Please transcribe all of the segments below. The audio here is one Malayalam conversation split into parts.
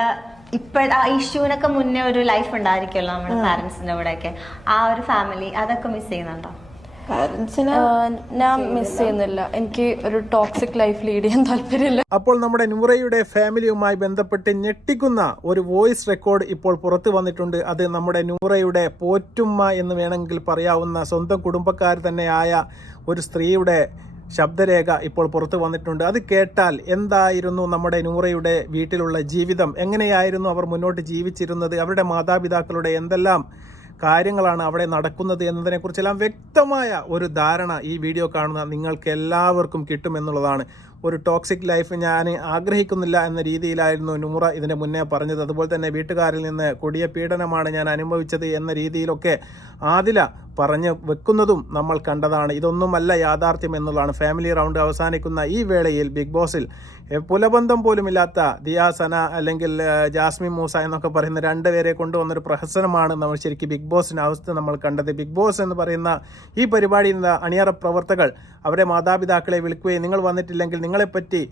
ആ ഇഷ്യൂനൊക്കെ മുന്നേ ഒരു ലൈഫ് ഉണ്ടായിരിക്കുമല്ലോ നമ്മുടെ പാരന്റ്സിന്റെ കൂടെ ഒക്കെ, ആ ഒരു ഫാമിലി അതൊക്കെ മിസ് ചെയ്യുന്നുണ്ടോ? പാരന്റ്സിനെ ഞാൻ മിസ് ചെയ്യുന്നില്ല. എനിക്ക് ഒരു ടോക്സിക് ലൈഫ് ലീഡ് ചെയ്യാൻ താല്പര്യമില്ല. അപ്പോൾ നമ്മുടെ നൂറയുടെ ഫാമിലിയുമായി ബന്ധപ്പെട്ട് ഞെട്ടിക്കുന്ന ഒരു വോയിസ് റെക്കോർഡ് ഇപ്പോൾ പുറത്തു വന്നിട്ടുണ്ട്. അത് നമ്മുടെ നൂറയുടെ പോറ്റുമ്മ എന്ന് വേണമെങ്കിൽ പറയാവുന്ന സ്വന്തം കുടുംബക്കാർ തന്നെയായ ഒരു സ്ത്രീയുടെ ശബ്ദരേഖ ഇപ്പോൾ പുറത്തു വന്നിട്ടുണ്ട്. അത് കേട്ടാൽ എന്തായിരുന്നു നമ്മുടെ നൂറയുടെ വീട്ടിലുള്ള ജീവിതം, എങ്ങനെയായിരുന്നു അവർ മുന്നോട്ട് ജീവിച്ചിരുന്നത്, അവരുടെ മാതാപിതാക്കളുടെ എന്തെല്ലാം കാര്യങ്ങളാണ് അവിടെ നടക്കുന്നത് എന്നതിനെക്കുറിച്ചെല്ലാം വ്യക്തമായ ഒരു ധാരണ ഈ വീഡിയോ കാണുന്ന നിങ്ങൾക്ക് എല്ലാവർക്കും കിട്ടുമെന്നുള്ളതാണ്. ഒരു ടോക്സിക് ലൈഫ് ഞാൻ ആഗ്രഹിക്കുന്നില്ല എന്ന രീതിയിലായിരുന്നു നൂറ ഇതിന് മുന്നേ പറഞ്ഞത്. അതുപോലെ തന്നെ വീട്ടുകാരിൽ നിന്ന് കൊടിയ പീഡനമാണ് ഞാൻ അനുഭവിച്ചത് എന്ന രീതിയിലൊക്കെ ആദില പറഞ്ഞു വെക്കുന്നതും നമ്മൾ കണ്ടതാണ്. ഇതൊന്നുമല്ല യാഥാർത്ഥ്യം എന്നുള്ളതാണ്. ഫാമിലി റൗണ്ട് അവസാനിക്കുന്ന ഈ വേളയിൽ ബിഗ് ബോസിൽ പുലബന്ധം പോലുമില്ലാത്ത ദിയാസന അല്ലെങ്കിൽ ജാസ്മിൻ മൂസ എന്നൊക്കെ പറയുന്ന രണ്ടുപേരെ കൊണ്ടുവന്നൊരു പ്രഹസനമാണ് നമ്മൾ ശരിക്കും ബിഗ് ബോസിൻ്റെ അവസ്ഥ നമ്മൾ കണ്ടത്. ബിഗ് ബോസ് എന്ന് പറയുന്ന ഈ പരിപാടിയിൽ അണിയറ പ്രവർത്തകർ അവരെ മാതാപിതാക്കളെ വിളിക്കുകയും നിങ്ങൾ വന്നിട്ടില്ലെങ്കിൽ നിങ്ങളെപ്പറ്റി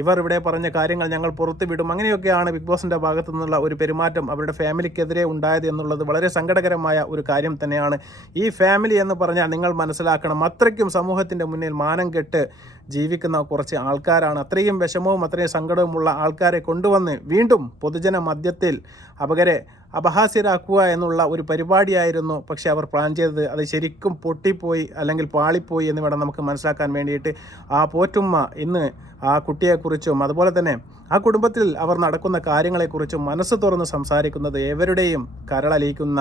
ഇവർ ഇവിടെ പറഞ്ഞ കാര്യങ്ങൾ ഞങ്ങൾ പുറത്തു വിടും, അങ്ങനെയൊക്കെയാണ് ബിഗ് ബോസിൻ്റെ ഭാഗത്തു നിന്നുള്ള ഒരു പെരുമാറ്റം അവരുടെ ഫാമിലിക്കെതിരെ ഉണ്ടായത് എന്നുള്ളത് വളരെ സങ്കടകരമായ ഒരു കാര്യം തന്നെയാണ്. ഈ ഫാമിലി എന്ന് പറഞ്ഞാൽ നിങ്ങൾ മനസ്സിലാക്കണം, അത്രയ്ക്കും സമൂഹത്തിൻ്റെ മുന്നിൽ മാനം കെട്ട് ജീവിക്കുന്ന കുറച്ച് ആൾക്കാരാണ്. അത്രയും വിഷമവും അത്രയും സങ്കടവുമുള്ള ആൾക്കാരെ കൊണ്ടുവന്ന് വീണ്ടും പൊതുജന മധ്യത്തിൽ അവരെ അപഹാസ്യരാക്കുക എന്നുള്ള ഒരു പരിപാടിയായിരുന്നു പക്ഷേ അവർ പ്ലാൻ ചെയ്തത്. അത് ശരിക്കും പൊട്ടിപ്പോയി അല്ലെങ്കിൽ പാളിപ്പോയി എന്ന് വേണം നമുക്ക് മനസ്സിലാക്കാൻ വേണ്ടിയിട്ട്. ആ പോറ്റുമ്മ ഇന്ന് ആ കുട്ടിയെക്കുറിച്ചും അതുപോലെ തന്നെ ആ കുടുംബത്തിൽ അവർ നടക്കുന്ന കാര്യങ്ങളെക്കുറിച്ചും മനസ്സ് തുറന്ന് സംസാരിക്കുന്നത് എവരുടെയും കരളലിയിക്കുന്ന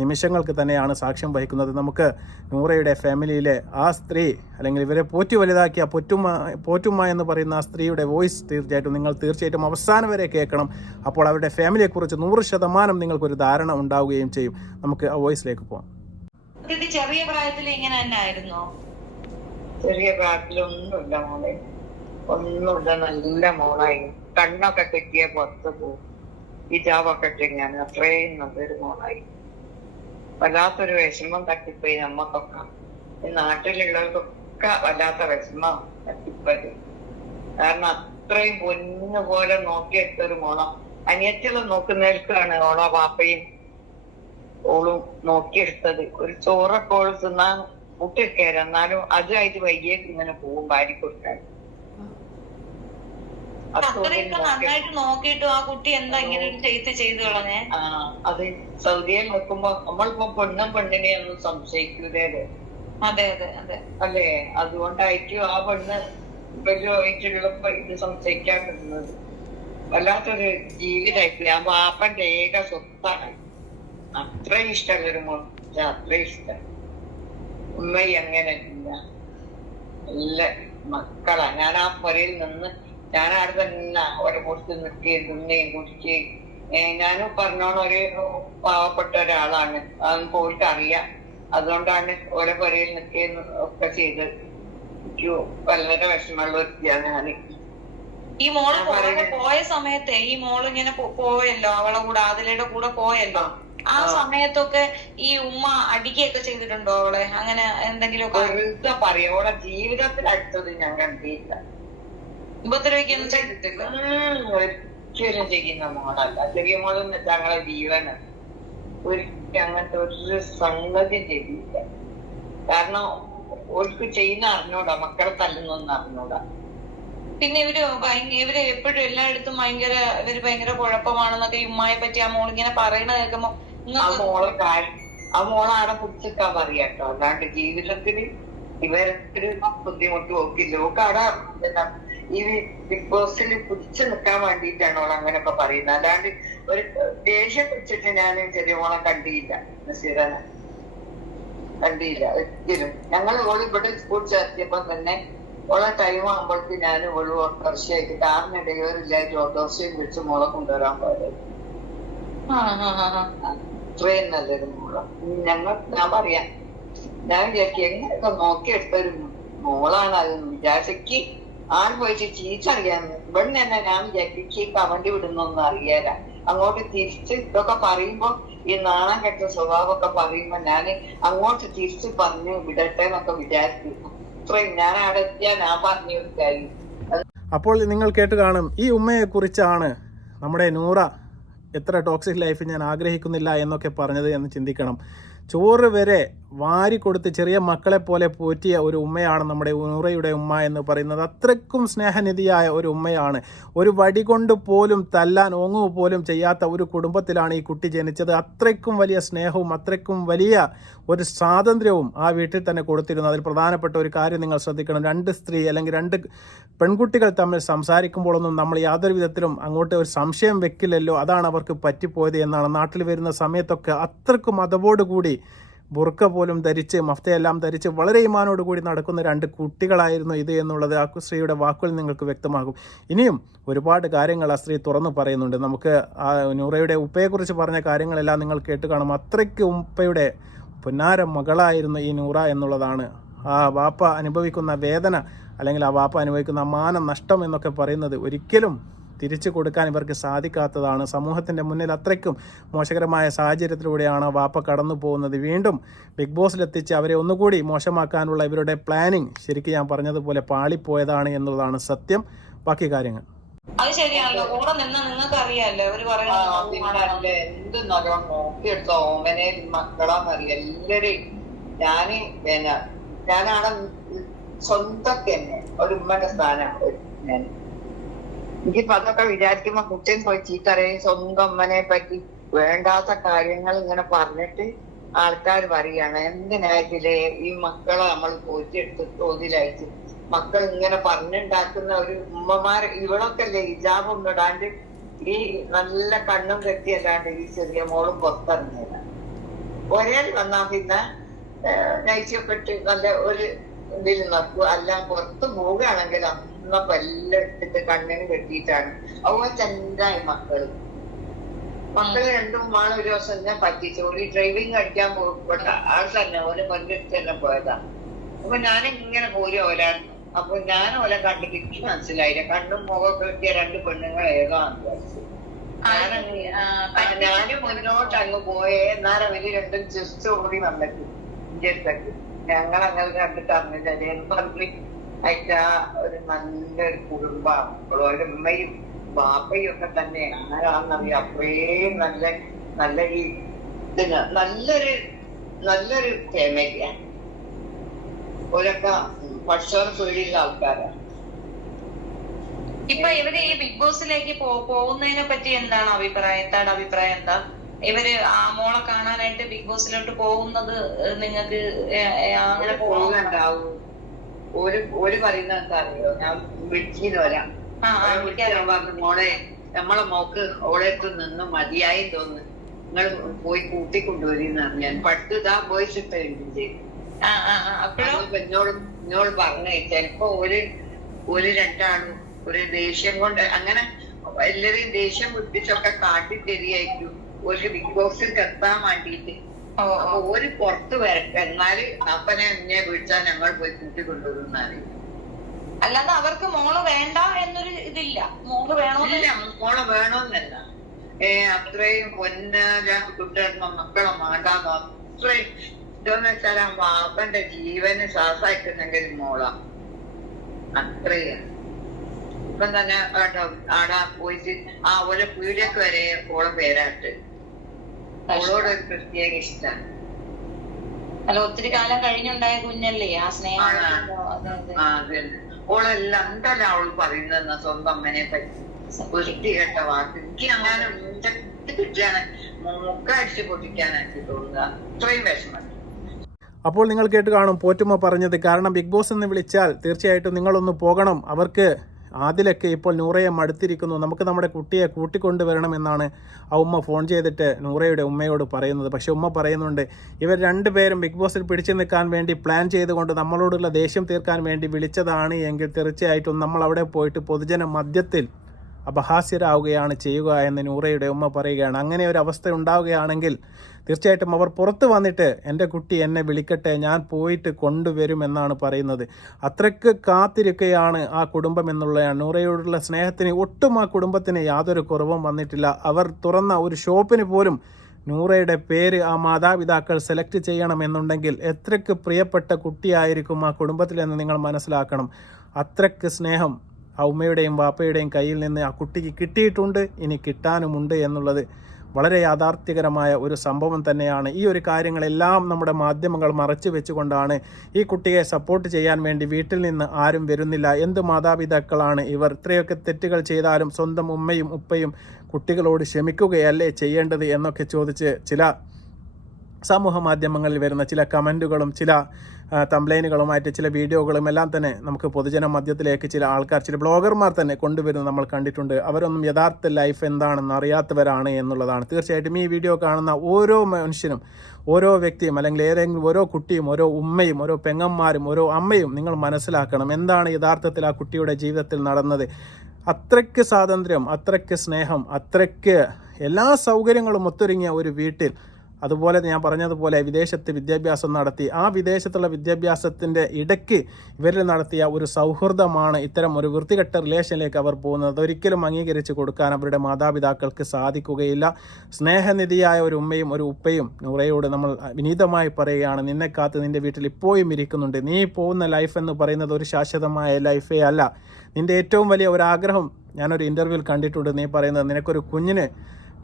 നിമിഷങ്ങൾക്ക് തന്നെയാണ് സാക്ഷ്യം വഹിക്കുന്നത്. നമുക്ക് നൂറയുടെ ഫാമിലിയിലെ ആ സ്ത്രീ അല്ലെങ്കിൽ ഇവരെ പോറ്റി വലുതാക്കിയ പോറ്റുമ്മ എന്ന് പറയുന്ന ആ സ്ത്രീയുടെ വോയിസ് തീർച്ചയായിട്ടും അവസാനം വരെ കേൾക്കണം. അപ്പോൾ അവരുടെ ഫാമിലിയെക്കുറിച്ച് 100% നിങ്ങൾക്കൊരു ധാരണ ഉണ്ടാവുകയും ചെയ്യും. നമുക്ക് ആ വോയിസിലേക്ക് പോകാം. ചെറിയ പ്രായത്തിൽ ഇങ്ങനെ തന്നെ ആയിരുന്നോ? ചെറിയ പ്രായത്തിലൊന്നുമില്ല മോളെ, ഒന്നുമില്ല. നല്ല മോളായി, കണ്ണൊക്കെ കെട്ടിയ പുറത്ത് പോകും, ഹിജാബൊക്കെ ഇട്ടിങ്ങനെ അത്രയും നല്ലൊരു മോളായി. വല്ലാത്തൊരു വിഷമം തട്ടിപ്പോയി നമ്മക്കൊക്കെ, ഈ നാട്ടിലുള്ളവർക്കൊക്കെ വല്ലാത്ത വിഷമം തട്ടിപ്പോയി. കാരണം അത്രയും പൊന്നുപോലെ നോക്കിയെടുത്തൊരു മോളം. അനിയത്തികൾ നോക്കുന്നവർക്കാണ് ഓളോ പാപ്പയും ഓളും നോക്കിയെടുത്തത്. ഒരു ചോറൊക്കെ ഓള് തിന്നാൻ മുട്ടിരിക്കരുത്, എന്നാലും അതുമായിട്ട് വൈകിയേക്ക് ഇങ്ങനെ പോകും ഭാര്യ കൊടുക്കാൻ. നന്നായിട്ട് നോക്കിയിട്ടും ആ കുട്ടി എന്താ ഇങ്ങനെ ചെയ്തു കളഞ്ഞേ? അത് സൗദിയിൽ നോക്കുമ്പോ നമ്മളിപ്പോ പെണ്ണിനെ ഒന്നും സംശയിക്കൂലേ? അതെ അതെ അതെ അല്ലേ? അതുകൊണ്ടായിരിക്കും ആ പെണ്ണ് വലിയതായിട്ടുള്ളപ്പോ ഇത് സംശയിക്കാൻ പറ്റുന്നത്. വല്ലാത്തൊരു ജീവിതമായിട്ട് ആ പാപ്പന്റെ ഏക സ്വത്താണ്. അത്രയും ഇഷ്ടമുള്ളൊരു മോൾ, അത്രയും ഇഷ്ടം. ഉമ്മയും അങ്ങനെ ഇല്ല, എല്ലാ മക്കളാ. ഞാൻ ആ പുരയിൽ നിന്ന് ഞാൻ അവിടെ തന്നെ ഒരു കൊടുത്ത് നിൽക്കുകയും തിന്നുകയും കുടിക്കുകയും. ഞാനും പറഞ്ഞോണം ഒരു പാവപ്പെട്ട ഒരാളാണ്, അതൊന്നും പോയിട്ട് അറിയാം. അതുകൊണ്ടാണ് ഓരോ പുരയിൽ നിൽക്കുകയും ഒക്കെ ചെയ്ത്. എനിക്ക് വളരെ വിഷമമുള്ള വ്യക്തിയാണ് ഞാൻ. ഈ മോള് പോയ സമയത്തെ ഈ മോള് ഇങ്ങനെ പോയല്ലോ, അവളെ കൂടെ ആദിലയുടെ കൂടെ പോയല്ലോ, ആ സമയത്തൊക്കെ ഈ ഉമ്മ അടിക്കുകയൊക്കെ ചെയ്തിട്ടുണ്ടോ അവളെ? അങ്ങനെ എന്തെങ്കിലും വെറുതെ പറയാ, അവളെ ജീവിതത്തിൽ അടുത്തത് ഞാൻ കണ്ടില്ല. ഉപദ്രവിക്കൊന്നും ചെയ്തിട്ടില്ല, ഒരിക്കലും ചെയ്യുന്ന മോളല്ല. ചെറിയ മോളെന്ന് വെച്ചാൽ ഞങ്ങളെ ജീവന് ഒരിക്കലും അങ്ങനത്തെ ഒരു സംഗതി ചെയ്തില്ല. കാരണം ഓർക്ക് ചെയ്യുന്ന അറിഞ്ഞൂടാ, മക്കളെ തല്ലുന്നൊന്നും അറിഞ്ഞൂടാ. പിന്നെ ഇവര് എപ്പോഴും എല്ലായിടത്തും ഭയങ്കര കുഴപ്പമാണെന്നൊക്കെ ഈ ഉമ്മയെ പറ്റി ആ മോളിങ്ങനെ പറയണ കേൾക്കുമ്പോ ആ മോളെ ആടെ പിടിച്ചിട്ടാ പറയാട്ടോ. അല്ലാണ്ട് ജീവിതത്തില് ഇവരൊരു ബുദ്ധിമുട്ട് നോക്കില്ല. ഓക്ക് അവിടെ ഈ ബിഗ് ബോസിൽ പിടിച്ചു നിൽക്കാൻ വേണ്ടിയിട്ടാണ് ഓൾ അങ്ങനെയൊക്കെ പറയുന്നത്. അല്ലാണ്ട് ഒരു ദേഷ്യം പിടിച്ചിട്ട് ഞാൻ ചെറിയ മോളെ കണ്ടിയില്ല, നസീറനെ കണ്ടിയില്ല ഒരിക്കലും. ഞങ്ങൾ ഓള് ഇവിടെ സ്കൂൾ ചേർത്തിയപ്പോ തന്നെ ഓളെ ടൈം ആകുമ്പോഴേക്ക് ഞാൻ ഓള് ഓട്ടോറിക്ഷയായിട്ട് കാറിന് ഡ്രൈവറില്ലായിട്ട് ഓട്ടോറിക്ഷയും വിളിച്ച് മോളെ കൊണ്ടുവരാൻ പോയത്. അത്രയും നല്ലൊരു മോള. ഞാൻ പറയാം, ഞാൻ വിചാരിക്കും എങ്ങനെയൊക്കെ നോക്കിയെടുത്തൊരു മോളാണ് അത്. വിചാരിച്ചക്ക് ആൺ പോയിട്ട് ചീച്ചറിയാന്ന് ഇവിടെ തന്നെ ഞാൻ വിചാരിക്കും കമന്റ് വിടുന്നൊന്നും അറിയാല. അങ്ങോട്ട് തിരിച്ച് ഇതൊക്കെ പറയുമ്പോ ഈ നാണം കെട്ട സ്വഭാവമൊക്കെ പറയുമ്പോ ഞാൻ അങ്ങോട്ട് തിരിച്ച് പറഞ്ഞു വിടട്ടെ എന്നൊക്കെ വിചാരിക്കും. അത്രയും ഞാൻ അവിടെ എത്തിയാ ഞാൻ പറഞ്ഞു കൊടുക്കായി. അപ്പോൾ നിങ്ങൾ കേട്ട് കാണും, ഈ ഉമ്മയെ കുറിച്ചാണ് നമ്മുടെ നൂറ എത്ര ടോക്സിക് ലൈഫ് ഞാൻ ആഗ്രഹിക്കുന്നില്ല എന്നൊക്കെ പറഞ്ഞത് എന്ന് ചിന്തിക്കണം. ചോറ് വരെ വാരി കൊടുത്ത് ചെറിയ മക്കളെ പോലെ പോറ്റിയ ഒരു ഉമ്മയാണ് നമ്മുടെ നൂറയുടെ ഉമ്മ എന്ന് പറയുന്നത്. അത്രയ്ക്കും സ്നേഹനിധിയായ ഒരു ഉമ്മയാണ്. ഒരു വടി കൊണ്ട് പോലും തല്ലാൻ ഓങ്ങുക പോലും ചെയ്യാത്ത ഒരു കുടുംബത്തിലാണ് ഈ കുട്ടി ജനിച്ചത്. അത്രയ്ക്കും വലിയ സ്നേഹവും അത്രയ്ക്കും വലിയ ഒരു സ്വാതന്ത്ര്യവും ആ വീട്ടിൽ തന്നെ കൊടുത്തിരുന്നു. അതിൽ പ്രധാനപ്പെട്ട ഒരു കാര്യം നിങ്ങൾ ശ്രദ്ധിക്കണം. 2 സ്ത്രീ അല്ലെങ്കിൽ 2 പെൺകുട്ടികൾ തമ്മിൽ സംസാരിക്കുമ്പോഴൊന്നും നമ്മൾ യാതൊരു വിധത്തിലും അങ്ങോട്ട് ഒരു സംശയം വെക്കില്ലല്ലോ. അതാണ് അവർക്ക് പറ്റിപ്പോയത് എന്നാണ്. നാട്ടിൽ വരുന്ന സമയത്തൊക്കെ അത്രയ്ക്കും അതവോടുകൂടി ബുർക്ക പോലും ധരിച്ച് മഫ്തയെല്ലാം ധരിച്ച് വളരെ ഈമാനോട് കൂടി നടക്കുന്ന 2 കുട്ടികളായിരുന്നു ഇത് എന്നുള്ളത് ആ സ്ത്രീയുടെ വാക്കുകളിൽ നിങ്ങൾക്ക് വ്യക്തമാകും. ഇനിയും ഒരുപാട് കാര്യങ്ങൾ ആ സ്ത്രീ തുറന്നു പറയുന്നുണ്ട്. നമുക്ക് ആ നൂറയുടെ ഉപ്പയെക്കുറിച്ച് പറഞ്ഞ കാര്യങ്ങളെല്ലാം നിങ്ങൾ കേട്ട് കാണും. അത്രയ്ക്ക് ഉപ്പയുടെ പൊന്നാര മകളായിരുന്നു ഈ നൂറ എന്നുള്ളതാണ്. ആ വാപ്പ അനുഭവിക്കുന്ന വേദന അല്ലെങ്കിൽ ആ വാപ്പ അനുഭവിക്കുന്ന മാന നഷ്ടം എന്നൊക്കെ പറയുന്നത് ഒരിക്കലും തിരിച്ചു കൊടുക്കാൻ ഇവർക്ക് സാധിക്കാത്തതാണ്. സമൂഹത്തിൻ്റെ മുന്നിൽ അത്രയ്ക്കും മോശകരമായ സാഹചര്യത്തിലൂടെയാണ് വാപ്പ കടന്നു പോകുന്നത്. വീണ്ടും ബിഗ് ബോസിലെത്തിച്ച് അവരെ ഒന്നുകൂടി മോശമാക്കാനുള്ള ഇവരുടെ പ്ലാനിങ് ശരിക്കും ഞാൻ പറഞ്ഞതുപോലെ പാളിപ്പോയതാണ് എന്നുള്ളതാണ് സത്യം. ബാക്കി കാര്യങ്ങൾ അത് ശരിയാണല്ലോ. കൂടെ നിന്ന് നിങ്ങൾക്ക് അറിയാമല്ലോ അവര് പറയുന്നത് എന്ത് നല്ലോണം നോക്കിയെടുത്ത ഓമനെ മക്കളാന്നറിയാം എല്ലാരെയും. ഞാനാണ് സ്വന്തം തന്നെ ഒരു ഉമ്മന്റെ സ്ഥാനമാണ് ഞാൻ. എനിക്കിപ്പോ അതൊക്കെ വിചാരിക്കുമ്പോ കുട്ടിയും പോയി ചീത്തറിയും. സ്വന്തം അമ്മനെ പറ്റി വേണ്ടാത്ത കാര്യങ്ങൾ ഇങ്ങനെ പറഞ്ഞിട്ട് ആൾക്കാർ പറയാണ് എന്തിനായിട്ടില്ലേ ഈ മക്കളെ നമ്മൾ പോറ്റിയെടുത്ത് തോതിലയച്ച് മക്കൾ ഇങ്ങനെ പറഞ്ഞുണ്ടാക്കുന്ന ഒരു ഉമ്മമാർ. ഇവളൊക്കെ അല്ലേ ഹിജാബൊന്നും ഇടാണ്ട് ഈ നല്ല കണ്ണും കെട്ടിയല്ലാണ്ട് ഈ ചെറിയ മോളും പുറത്തിറങ്ങിയതാണ്. ഒരേ വന്നാ പിന്നെ നൈച്ചൊക്കെ ഇട്ട് നല്ല ഒരു ഇതിൽ നോക്കുക. അല്ല പുറത്ത് പോവുകയാണെങ്കിൽ അന്നപ്പോ എല്ലാം എടുത്തിട്ട് കണ്ണിന് കെട്ടിയിട്ടാണ്. അതുപോലെ ചെന്തായി മക്കള് 2 മാള് ഒരു ദിവസം ഞാൻ പറ്റിച്ചു. ഒരു ഡ്രൈവിംഗ് കഴിക്കാൻ പോയിപ്പെട്ട ആൾ തന്നെ ഓരോ കൊല്ലെടുത്ത് തന്നെ പോയതാ. അപ്പൊ ഞാനിങ്ങനെ പോരും ഓലായിരുന്നു. അപ്പൊ ഞാൻ ഓല കണ്ടിട്ട് എനിക്ക് മനസ്സിലായില്ല. കണ്ണും മുഖമൊക്കെ കിട്ടിയ 2 പെണ്ണുങ്ങൾ ഏതാന്ന് വിചാരിച്ചു. ഞാനും മുന്നോട്ട് അങ്ങ് പോയേ. എന്നാലും അവര് 2 ജസ്റ്റ് ഓടി വന്നിട്ട് ഇന്ത്യ അടുത്തേക്ക് ഞങ്ങളങ്ങനെ കണ്ടിട്ട് അറിഞ്ഞില്ല പറഞ്ഞ് അയച്ച ഒരു നല്ലൊരു കുടുംബമാണ്. ഒരു ഉമ്മയും ബാപ്പയും ഒക്കെ തന്നെ ആരാന്നറിയാം. അത്രയും നല്ല ഈ ഇതിന് നല്ലൊരു ഫാമിലിയാണ്. ഓരൊക്കെ ഭക്ഷണം തൊഴിലുള്ള ആൾക്കാരാണ്. ഇപ്പൊ ഇവര് ഈ ബിഗ് ബോസിലേക്ക് പോകുന്നതിനെ പറ്റി എന്താണ് അഭിപ്രായം എന്താ? ഇവര് ആ മോളെ കാണാനായിട്ട് ബിഗ് ബോസിലോട്ട് പോകുന്നത് നിങ്ങൾക്ക് അങ്ങനെ പോകുന്നുണ്ടാവും. ഒരു പറയുന്നത് എന്താ അറിയോ, ഞാൻ വിളിച്ചിന്ന് വരാം. പറഞ്ഞു മോളെ നമ്മളെ മോക്ക് ഓളെടുത്ത് നിന്ന് മതിയായി തോന്നുന്നു, നിങ്ങൾ പോയി കൂട്ടിക്കൊണ്ടുവരുന്ന ഞാൻ പടുത്താ വോയിസ് ഇട്ട് ചെയ്തു. എന്നോട് പറഞ്ഞേ ചിലപ്പോ ഒരു 2 ആളും ഒരു ദേഷ്യം കൊണ്ട് അങ്ങനെ എല്ലാരെയും ദേഷ്യം പിടിപ്പിച്ചൊക്കെ കാട്ടി തരികയായിരിക്കും ഒരു ബിഗ് ബോക്സിൽ എത്താൻ വേണ്ടിട്ട്. അപ്പൊ ഒരു പുറത്ത് വരട്ടെ, എന്നാല് അപ്പനെ എന്നെ വിളിച്ചാൽ ഞങ്ങൾ പോയി കൂട്ടിക്കൊണ്ടുവരുന്നാല്. അല്ലാതെ അവർക്ക് മോള് വേണ്ട എന്നൊരു ഇതില്ല. മോള് വേണമെന്നില്ല, മോളെ വേണമെന്നല്ല. അത്രയും കുട്ടികളുടെ മക്കളെ മാണ്ടാന്ന് അത്രയും ഇതെന്ന് വെച്ചാൽ ആ വാപ്പന്റെ ജീവന് ശ്വാസമായിട്ടുണ്ടെങ്കിൽ മോളാ അത്രയും. ഇപ്പം തന്നെ ആടാ പോയിട്ട് ആ ഓരോ പീഡിയൊക്കെ വരെ ഓളെ പേരാട്ട് അവളോട് ഒരു പ്രത്യേക ഇഷ്ടമാണ്. അല്ല ഒത്തിരി കാലം കഴിഞ്ഞുണ്ടായ കുഞ്ഞല്ലേ ആ സ്നേഹം. അതന്നെ ഓളെല്ലാം എന്തല്ല അവള് പറയുന്ന സ്വന്തം അമ്മനെ പറ്റി വൃത്തികെട്ട വാക്ക്. എനിക്ക് അങ്ങനെ കിട്ടിയാണ് മുക്ക അടിച്ചു പൊട്ടിക്കാനാക്കി തോന്നുക. അത്രയും വിഷമം. അപ്പോൾ നിങ്ങൾ കേട്ട് കാണും പോറ്റുമ്മ പറഞ്ഞത്. കാരണം ബിഗ് ബോസ് എന്ന് വിളിച്ചാൽ തീർച്ചയായിട്ടും നിങ്ങളൊന്ന് പോകണം. അവർക്ക് ആദിലൊക്കെ ഇപ്പോൾ നൂറയെ മടുത്തിരിക്കുന്നു, നമുക്ക് നമ്മുടെ കുട്ടിയെ കൂട്ടിക്കൊണ്ടുവരണം എന്നാണ് ആ ഉമ്മ ഫോൺ ചെയ്തിട്ട് നൂറയുടെ ഉമ്മയോട് പറയുന്നത്. പക്ഷെ ഉമ്മ പറയുന്നുണ്ട്, ഇവർ 2 പേരും ബിഗ് ബോസിൽ പിടിച്ചു നിൽക്കാൻ വേണ്ടി പ്ലാൻ ചെയ്തുകൊണ്ട് നമ്മളോടുള്ള ദേഷ്യം തീർക്കാൻ വേണ്ടി വിളിച്ചതാണ് എങ്കിൽ തീർച്ചയായിട്ടും നമ്മൾ അവിടെ പോയിട്ട് പൊതുജന മധ്യത്തിൽ അപഹാസ്യരാവുകയാണ് ചെയ്യുക എന്ന് നൂറയുടെ ഉമ്മ പറയുകയാണ്. അങ്ങനെ ഒരു അവസ്ഥ ഉണ്ടാവുകയാണെങ്കിൽ തീർച്ചയായിട്ടും അവർ പുറത്ത് വന്നിട്ട് എൻ്റെ കുട്ടി എന്നെ വിളിക്കട്ടെ, ഞാൻ പോയിട്ട് കൊണ്ടുവരുമെന്നാണ് പറയുന്നത്. അത്രയ്ക്ക് കാത്തിരിക്കുകയാണ് ആ കുടുംബം എന്നുള്ളതാണ്. നൂറയോടുള്ള സ്നേഹത്തിന് ഒട്ടും ആ കുടുംബത്തിന് യാതൊരു കുറവും വന്നിട്ടില്ല. അവർ തുറന്ന ഒരു ഷോപ്പിന് പോലും നൂറയുടെ പേര് ആ മാതാപിതാക്കൾ സെലക്ട് ചെയ്യണമെന്നുണ്ടെങ്കിൽ എത്രയ്ക്ക് പ്രിയപ്പെട്ട കുട്ടിയായിരിക്കും ആ കുടുംബത്തിലെന്ന് നിങ്ങൾ മനസ്സിലാക്കണം. അത്രയ്ക്ക് സ്നേഹം ആ ഉമ്മയുടെയും വാപ്പയുടെയും കയ്യിൽ നിന്ന് ആ കുട്ടിക്ക് കിട്ടിയിട്ടുണ്ട്, ഇനി കിട്ടാനുമുണ്ട് എന്നുള്ളത് വളരെ യാഥാർത്ഥ്യകരമായ ഒരു സംഭവം തന്നെയാണ്. ഈ ഒരു കാര്യങ്ങളെല്ലാം നമ്മുടെ മാധ്യമങ്ങൾ മറച്ചു വെച്ചുകൊണ്ടാണ് ഈ കുട്ടിയെ സപ്പോർട്ട് ചെയ്യാൻ വേണ്ടി വീട്ടിൽ നിന്ന് ആരും വരുന്നില്ല. എന്ത് മാതാപിതാക്കളാണ് ഇവർ? ഇത്രയൊക്കെ തെറ്റുകൾ ചെയ്താലും സ്വന്തം ഉമ്മയും ഉപ്പയും കുട്ടികളോട് ക്ഷമിക്കുകയല്ലേ ചെയ്യേണ്ടത് എന്നൊക്കെ ചോദിച്ച് ചില സമൂഹ മാധ്യമങ്ങളിൽ വരുന്ന ചില കമൻറ്റുകളും ചില തംബ്ലൈനുകളുമായിട്ട് ചില വീഡിയോകളും എല്ലാം തന്നെ നമുക്ക് പൊതുജന മധ്യത്തിലേക്ക് ചില ആൾക്കാർ, ചില ബ്ലോഗർമാർ തന്നെ കൊണ്ടുവരുന്നത് നമ്മൾ കണ്ടിട്ടുണ്ട്. അവരൊന്നും യഥാർത്ഥ ലൈഫ് എന്താണെന്ന് അറിയാത്തവരാണ് എന്നുള്ളതാണ്. തീർച്ചയായിട്ടും ഈ വീഡിയോ കാണുന്ന ഓരോ മനുഷ്യനും, ഓരോ വ്യക്തിയും, അല്ലെങ്കിൽ ഏതെങ്കിലും ഓരോ കുട്ടിയും, ഓരോ ഉമ്മയും, ഓരോ പെങ്ങന്മാരും, ഓരോ അമ്മയും നിങ്ങൾ മനസ്സിലാക്കണം എന്താണ് യഥാർത്ഥത്തിൽ ആ കുട്ടിയുടെ ജീവിതത്തിൽ നടന്നത്. അത്രയ്ക്ക് സ്വാതന്ത്ര്യം, അത്രയ്ക്ക് സ്നേഹം, അത്രയ്ക്ക് എല്ലാ സൗകര്യങ്ങളും ഒത്തൊരുങ്ങിയ ഒരു വീട്ടിൽ, അതുപോലെ ഞാൻ പറഞ്ഞതുപോലെ വിദേശത്ത് വിദ്യാഭ്യാസം നടത്തി ആ വിദേശത്തുള്ള വിദ്യാഭ്യാസത്തിൻ്റെ ഇടയ്ക്ക് ഇവരിൽ നടത്തിയ ഒരു സൗഹൃദമാണ് ഇത്തരം ഒരു വൃത്തികെട്ട റിലേഷനിലേക്ക് അവർ പോകുന്നത്. ഒരിക്കലും അംഗീകരിച്ച് കൊടുക്കാൻ അവരുടെ മാതാപിതാക്കൾക്ക് സാധിക്കുകയില്ല. സ്നേഹനിധിയായ ഒരു ഉമ്മയും ഒരു ഉപ്പയും നൂറയോട് നമ്മൾ വിനീതമായി പറയുകയാണ്, നിന്നെ കാത്ത് നിൻ്റെ വീട്ടിൽ ഇപ്പോഴും ഇരിക്കുന്നുണ്ട്. നീ പോകുന്ന ലൈഫ് എന്ന് പറയുന്നത് ഒരു ശാശ്വതമായ ലൈഫേ അല്ല. നിൻ്റെ ഏറ്റവും വലിയ ഒരാഗ്രഹം ഞാനൊരു ഇൻ്റർവ്യൂവിൽ കണ്ടിട്ടുണ്ട്. നീ പറയുന്നത് നിനക്കൊരു കുഞ്ഞിന്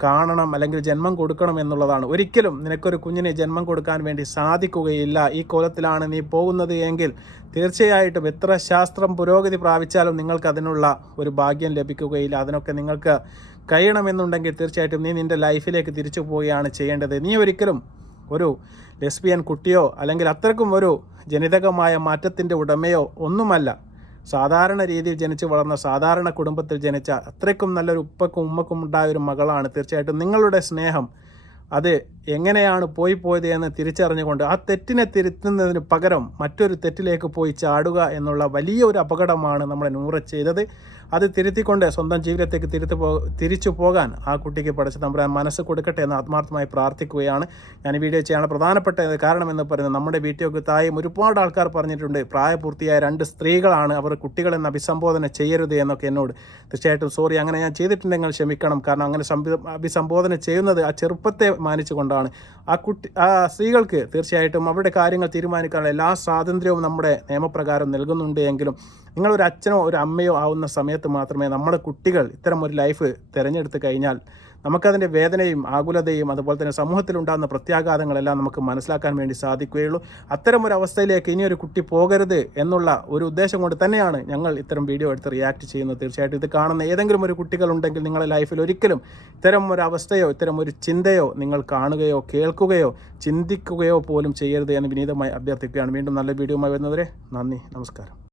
കാണണം അല്ലെങ്കിൽ ജന്മം കൊടുക്കണം എന്നുള്ളതാണ്. ഒരിക്കലും നിനക്കൊരു കുഞ്ഞിനെ ജന്മം കൊടുക്കാൻ വേണ്ടി സാധിക്കുകയില്ല. ഈ കോലത്തിലാണ് നീ പോകുന്നത് എങ്കിൽ തീർച്ചയായിട്ടും എത്ര ശാസ്ത്രം പുരോഗതി പ്രാപിച്ചാലും നിങ്ങൾക്ക് അതിനുള്ള ഒരു ഭാഗ്യം ലഭിക്കുകയില്ല. അതിനൊക്കെ നിങ്ങൾക്ക് കഴിയണമെന്നുണ്ടെങ്കിൽ തീർച്ചയായിട്ടും നീ നിൻ്റെ ലൈഫിലേക്ക് തിരിച്ചു പോവുകയാണ് ചെയ്യേണ്ടത്. നീ ഒരിക്കലും ഒരു ലെസ്ബിയൻ കുട്ടിയോ അല്ലെങ്കിൽ അത്രക്കും ഒരു ജനിതകമായ മാറ്റത്തിൻ്റെ ഉടമയോ ഒന്നുമല്ല. സാധാരണ രീതിയിൽ ജനിച്ച് വളർന്ന സാധാരണ കുടുംബത്തിൽ ജനിച്ച അത്രയ്ക്കും നല്ലൊരു ഉപ്പക്കും ഉമ്മക്കും ഉണ്ടായ ഒരു മകളാണ്. തീർച്ചയായിട്ടും നിങ്ങളുടെ സ്നേഹം അത് എങ്ങനെയാണ് പോയത് എന്ന് തിരിച്ചറിഞ്ഞുകൊണ്ട് ആ തെറ്റിനെ തിരുത്തുന്നതിന് പകരം മറ്റൊരു തെറ്റിലേക്ക് പോയി ചാടുക എന്നുള്ള വലിയ ഒരു അപകടമാണ് നമ്മുടെ നൂറ ചെയ്തത്. അത് തിരുത്തിക്കൊണ്ട് സ്വന്തം ജീവിതത്തേക്ക് തിരിച്ചു പോകാൻ ആ കുട്ടിക്ക് പടച്ച തമ്പുരാൻ മനസ്സ് കൊടുക്കട്ടെ എന്ന് ആത്മാർത്ഥമായി പ്രാർത്ഥിക്കുകയാണ്. ഞാൻ ഈ വീഡിയോ ചെയ്യാൻ പ്രധാനപ്പെട്ട കാരണം എന്ന് പറയുന്നത് നമ്മുടെ വീഡിയോക്ക് താഴെയും ഒരുപാട് ആൾക്കാർ പറഞ്ഞിട്ടുണ്ട് പ്രായപൂർത്തിയായ 2 സ്ത്രീകളാണ്, അവർ കുട്ടികളെന്ന് അഭിസംബോധന ചെയ്യരുത് എന്നൊക്കെ എന്നോട്. തീർച്ചയായിട്ടും സോറി, അങ്ങനെ ഞാൻ ചെയ്തിട്ടുണ്ടെങ്കിൽ ക്ഷമിക്കണം. കാരണം അങ്ങനെ അഭിസംബോധന ചെയ്യുന്നത് ആ ചെറുപ്പത്തെ മാനിച്ചുകൊണ്ടാണ്. ആ സ്ത്രീകൾക്ക് തീർച്ചയായിട്ടും അവരുടെ കാര്യങ്ങൾ തീരുമാനിക്കാനുള്ള എല്ലാ സ്വാതന്ത്ര്യവും നമ്മുടെ നിയമപ്രകാരം നൽകുന്നുണ്ട്. എങ്കിലും നിങ്ങളൊരു അച്ഛനോ ഒരു അമ്മയോ ആവുന്ന സമയത്ത് മാത്രമേ നമ്മുടെ കുട്ടികൾ ഇത്തരം ഒരു ലൈഫ് തിരഞ്ഞെടുത്ത് കഴിഞ്ഞാൽ നമുക്കതിൻ്റെ വേദനയും ആകുലതയും അതുപോലെ തന്നെ സമൂഹത്തിലുണ്ടാകുന്ന പ്രത്യാഘാതങ്ങളെല്ലാം നമുക്ക് മനസ്സിലാക്കാൻ വേണ്ടി സാധിക്കുകയുള്ളൂ. അത്തരം ഒരു അവസ്ഥയിലേക്ക് ഇനിയൊരു കുട്ടി പോകരുത് എന്നുള്ള ഒരു ഉദ്ദേശം കൊണ്ട് തന്നെയാണ് ഞങ്ങൾ ഇത്തരം വീഡിയോ എടുത്ത് റിയാക്ട് ചെയ്യുന്നത്. തീർച്ചയായിട്ടും ഇത് കാണുന്ന ഏതെങ്കിലും ഒരു കുട്ടികളുണ്ടെങ്കിൽ നിങ്ങളുടെ ലൈഫിൽ ഒരിക്കലും ഇത്തരം ഒരു അവസ്ഥയോ ഇത്തരം ഒരു ചിന്തയോ നിങ്ങൾ കാണുകയോ കേൾക്കുകയോ ചിന്തിക്കുകയോ പോലും ചെയ്യരുത് എന്ന് വിനീതമായി അഭ്യർത്ഥിക്കുകയാണ്. വീണ്ടും നല്ല വീഡിയോയുമായി വരുന്നവരെ നന്ദി, നമസ്കാരം.